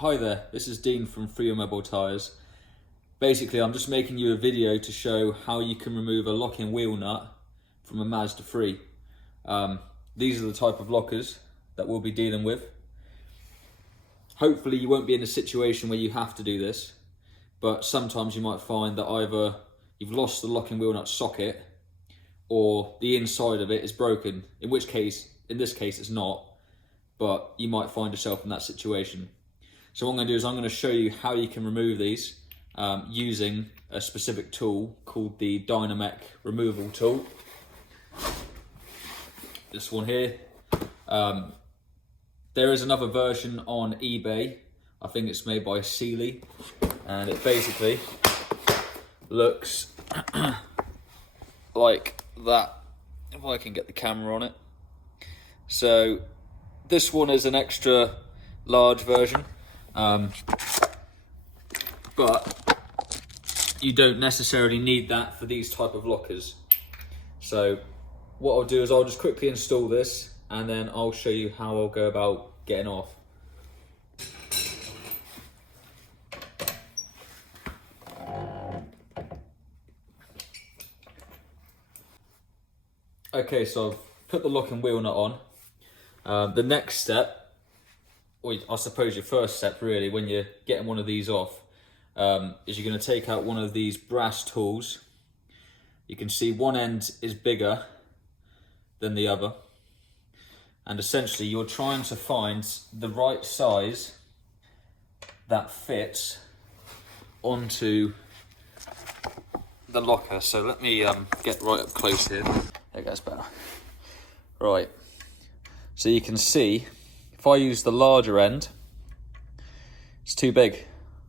Hi there, this is Dean from Freeway Tyres. Basically, I'm just making you a video to show how you can remove a locking wheel nut from a Mazda 3. These are the type of lockers that we'll be dealing with. Hopefully you won't be in a situation where you have to do this, but sometimes you might find that either you've lost the locking wheel nut socket or the inside of it is broken, in this case it's not, but you might find yourself in that situation. So what I'm going to do is I'm going to show you how you can remove these using a specific tool called the Dynomec removal tool. This one here. There is another version on eBay. I think it's made by Sealy, and it basically looks like that, if I can get the camera on it. So this one is an extra large version. But you don't necessarily need that for these type of lockers. So what I'll do is I'll just quickly install this and then I'll show you how I'll go about getting off. Okay, so I've put the locking wheel nut on. The next step, or I suppose your first step really, when you're getting one of these off, is you're going to take out one of these brass tools. You can see one end is bigger than the other, and essentially you're trying to find the right size that fits onto the locker. So let me get right up close here. There goes better. Right, so you can see if I use the larger end, it's too big.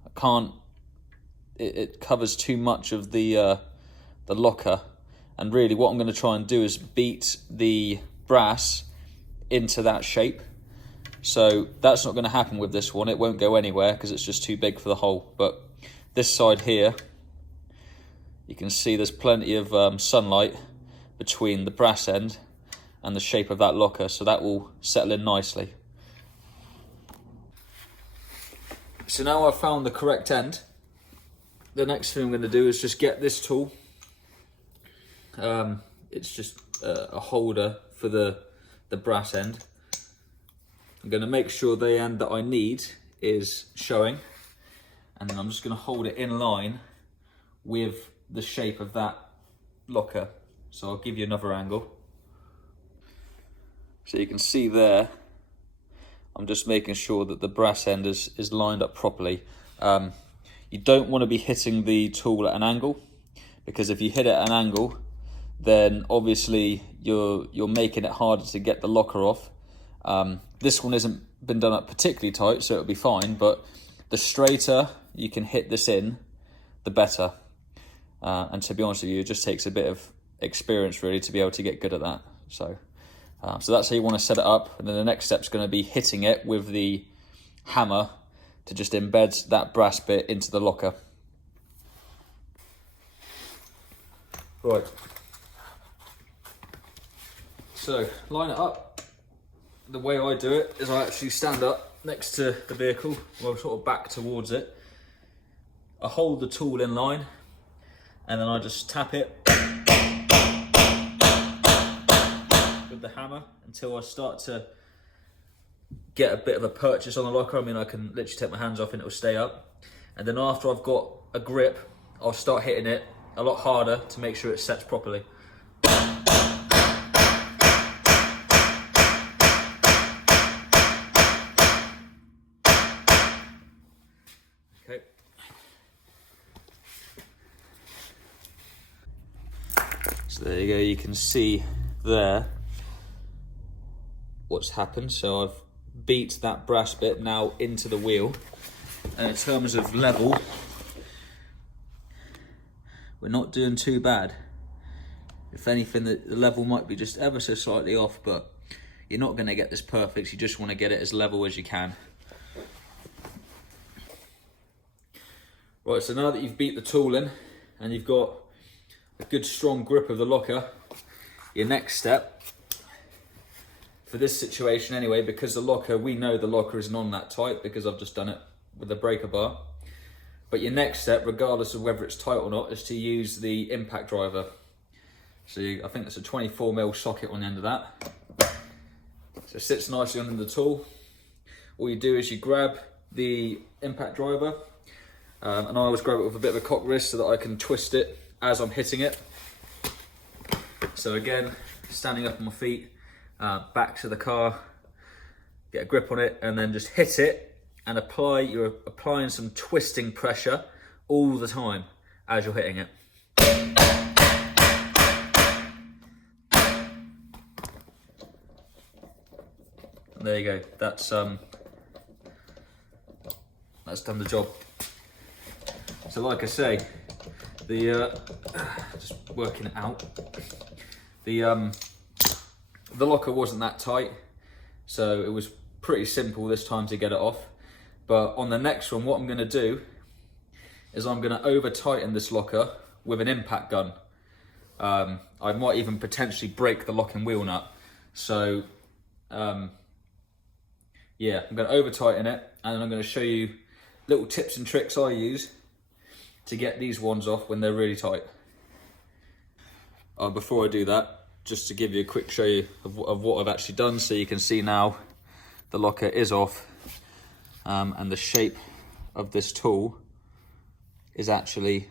I can't. It covers too much of the locker, and really what I'm going to try and do is beat the brass into that shape. So that's not going to happen with this one. It won't go anywhere because it's just too big for the hole. But this side here, you can see there's plenty of sunlight between the brass end and the shape of that locker, so that will settle in nicely. So now I've found the correct end, the next thing I'm going to do is just get this tool. It's just a holder for the brass end. I'm going to make sure the end that I need is showing, and then I'm just going to hold it in line with the shape of that locker. So I'll give you another angle. So you can see there, I'm just making sure that the brass end is lined up properly. You don't want to be hitting the tool at an angle, because if you hit it at an angle, then obviously you're making it harder to get the locker off. This one hasn't been done up particularly tight, so it'll be fine, but the straighter you can hit this in, the better. And to be honest with you, it just takes a bit of experience really to be able to get good at that. So that's how you want to set it up, and then the next step is going to be hitting it with the hammer to just embed that brass bit into the locker. Right. So line it up. The way I do it is I actually stand up next to the vehicle, well, sort of back towards it. I hold the tool in line, and then I just tap it with the hammer until I start to get a bit of a purchase on the locker. I mean, I can literally take my hands off and it'll stay up. And then after I've got a grip, I'll start hitting it a lot harder to make sure it sets properly. Okay. So there you go, you can see there what's happened. So I've beat that brass bit now into the wheel, and in terms of level, we're not doing too bad. If anything, the level might be just ever so slightly off, but you're not going to get this perfect. You just want to get it as level as you can. Right, so now that you've beat the tool in and you've got a good strong grip of the locker, your next step, for this situation anyway, because the locker, we know the locker isn't on that tight because I've just done it, with the breaker bar. But your next step, regardless of whether it's tight or not, is to use the impact driver. So I think it's a 24mm socket on the end of that. So it sits nicely under the tool. All you do is you grab the impact driver, and I always grab it with a bit of a cock wrist so that I can twist it as I'm hitting it. So again, standing up on my feet, back to the car, get a grip on it, and then just hit it and you're applying some twisting pressure all the time as you're hitting it. And there you go, that's done the job. So like I say, just working it out, the locker wasn't that tight, so it was pretty simple this time to get it off. But on the next one, what I'm going to do is I'm going to over tighten this locker with an impact gun. I might even potentially break the locking wheel nut. So yeah, I'm going to over tighten it, and then I'm going to show you little tips and tricks I use to get these ones off when they're really tight. Before I do that, just to give you a quick show of what I've actually done, so you can see now the locker is off, and the shape of this tool is actually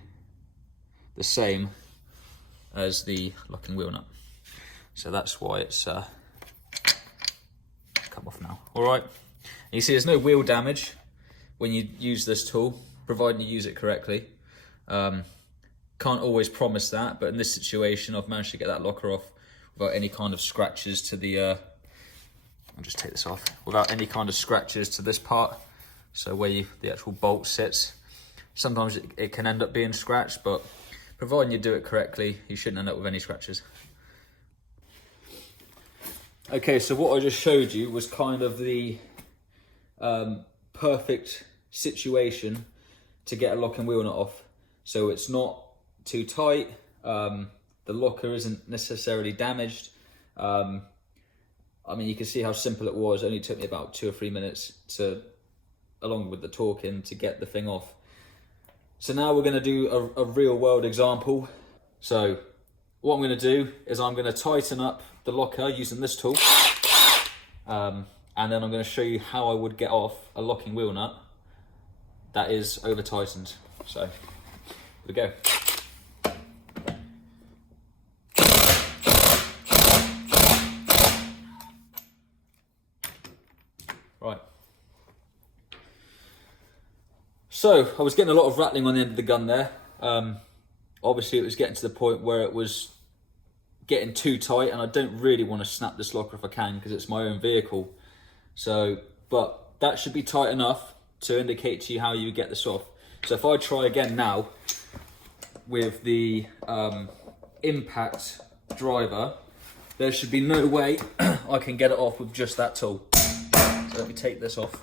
the same as the locking wheel nut. So that's why it's come off now. All right, you see there's no wheel damage when you use this tool, providing you use it correctly. Can't always promise that, but in this situation I've managed to get that locker off without any kind of scratches to the I'll just take this off, without any kind of scratches to this part, so where the actual bolt sits. Sometimes it can end up being scratched, but providing you do it correctly, you shouldn't end up with any scratches. Okay, so what I just showed you was kind of the perfect situation to get a locking wheel nut off. So it's not too tight, the locker isn't necessarily damaged. I mean, you can see how simple it was. It only took me about 2 or 3 minutes along with the torquing, to get the thing off. So now we're going to do a real world example. So what I'm going to do is I'm going to tighten up the locker using this tool, and then I'm going to show you how I would get off a locking wheel nut that is over tightened. So here we go. Right. So I was getting a lot of rattling on the end of the gun there. Obviously it was getting to the point where it was getting too tight, and I don't really want to snap this locker if I can, because it's my own vehicle. So, but that should be tight enough to indicate to you how you get this off. So if I try again now with the impact driver, there should be no way I can get it off with just that tool. So let me take this off.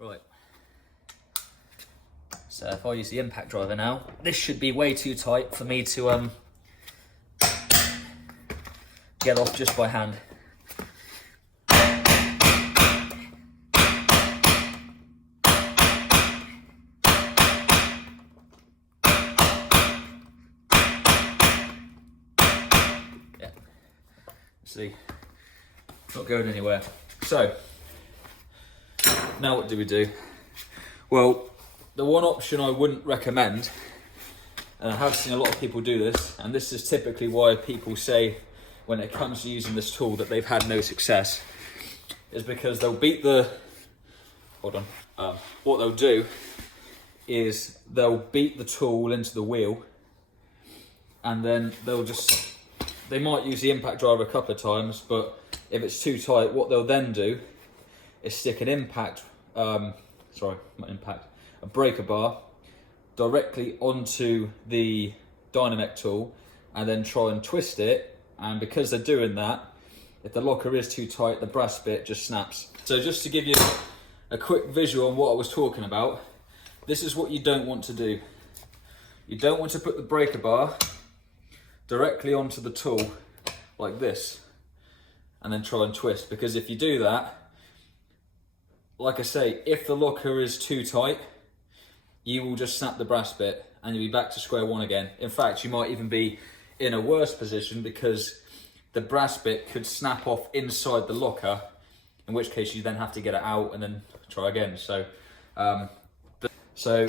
Right. So if I use the impact driver now, this should be way too tight for me to get off just by hand. Yeah. See, not going anywhere. So now what do we do? Well, the one option I wouldn't recommend, and I have seen a lot of people do this, and this is typically why people say when it comes to using this tool that they've had no success, is because they'll beat the, hold on, what they'll do is they'll beat the tool into the wheel, and then they might use the impact driver a couple of times, but if it's too tight, what they'll then do is stick an a breaker bar directly onto the Dynomec tool, and then try and twist it. And because they're doing that, if the locker is too tight, the brass bit just snaps. So just to give you a quick visual on what I was talking about, this is what you don't want to do. You don't want to put the breaker bar directly onto the tool like this, and then try and twist, because if you do that, like I say, if the locker is too tight, you will just snap the brass bit and you'll be back to square one again. In fact, you might even be in a worse position because the brass bit could snap off inside the locker, in which case you then have to get it out and then try again. So, so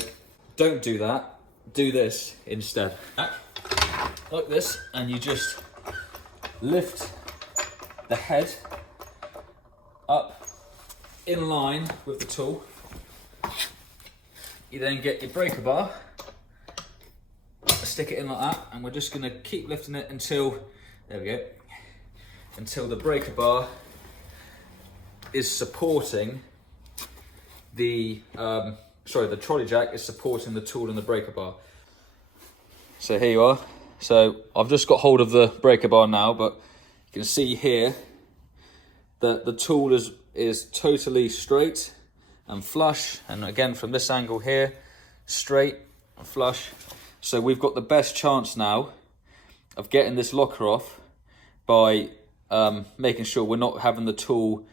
don't do that. Do this instead. Like this, and you just lift the head up in line with the tool. You then get your breaker bar, stick it in like that, and we're just gonna keep lifting it until, there we go, until the breaker bar is supporting the, the trolley jack is supporting the tool and the breaker bar. So here you are. So I've just got hold of the breaker bar now, but you can see here that the tool is totally straight and flush, and again from this angle here, straight and flush. So we've got the best chance now of getting this locker off by making sure we're not having the tool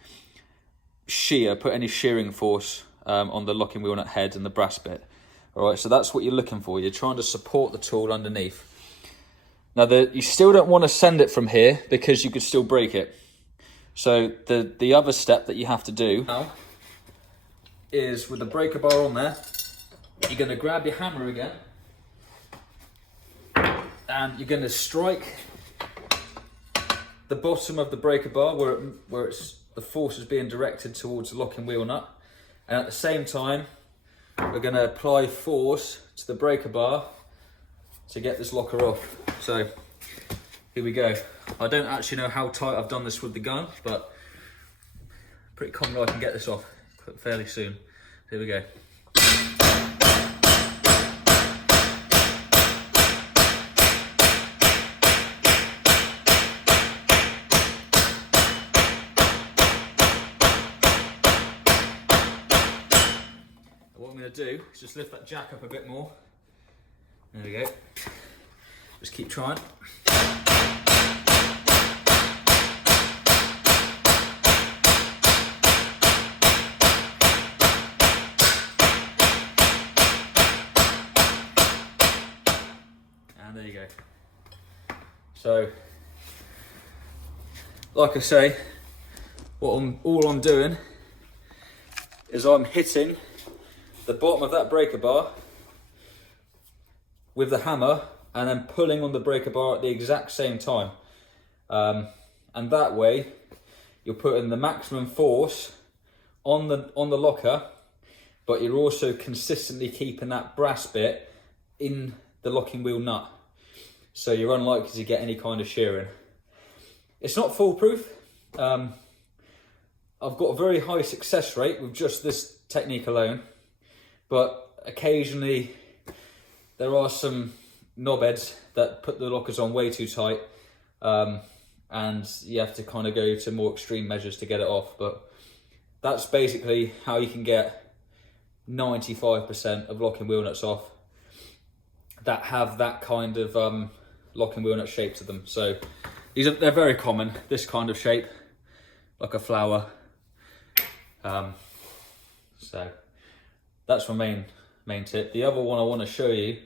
put any shearing force on the locking wheel nut head and the brass bit. All right, so that's what you're looking for. You're trying to support the tool underneath. Now, you still don't want to send it from here because you could still break it. So the other step that you have to do now is, with the breaker bar on there, you're going to grab your hammer again and you're going to strike the bottom of the breaker bar where the force is being directed towards the locking wheel nut, and at the same time we're going to apply force to the breaker bar to get this locker off. So here we go. I don't actually know how tight I've done this with the gun, but pretty confident I can get this off fairly soon. Here we go. What I'm going to do is just lift that jack up a bit more. There we go. Just keep trying. And there you go. So, like I say, all I'm doing is I'm hitting the bottom of that breaker bar with the hammer and then pulling on the breaker bar at the exact same time. And that way you're putting the maximum force on the locker, but you're also consistently keeping that brass bit in the locking wheel nut. So you're unlikely to get any kind of shearing. It's not foolproof. I've got a very high success rate with just this technique alone, but occasionally there are some knobheads that put the lockers on way too tight, and you have to kind of go to more extreme measures to get it off. But that's basically how you can get 95% of locking wheel nuts off that have that kind of locking wheel nut shape to them. So they're very common, this kind of shape, like a flower. So that's my main tip. The other one I want to show you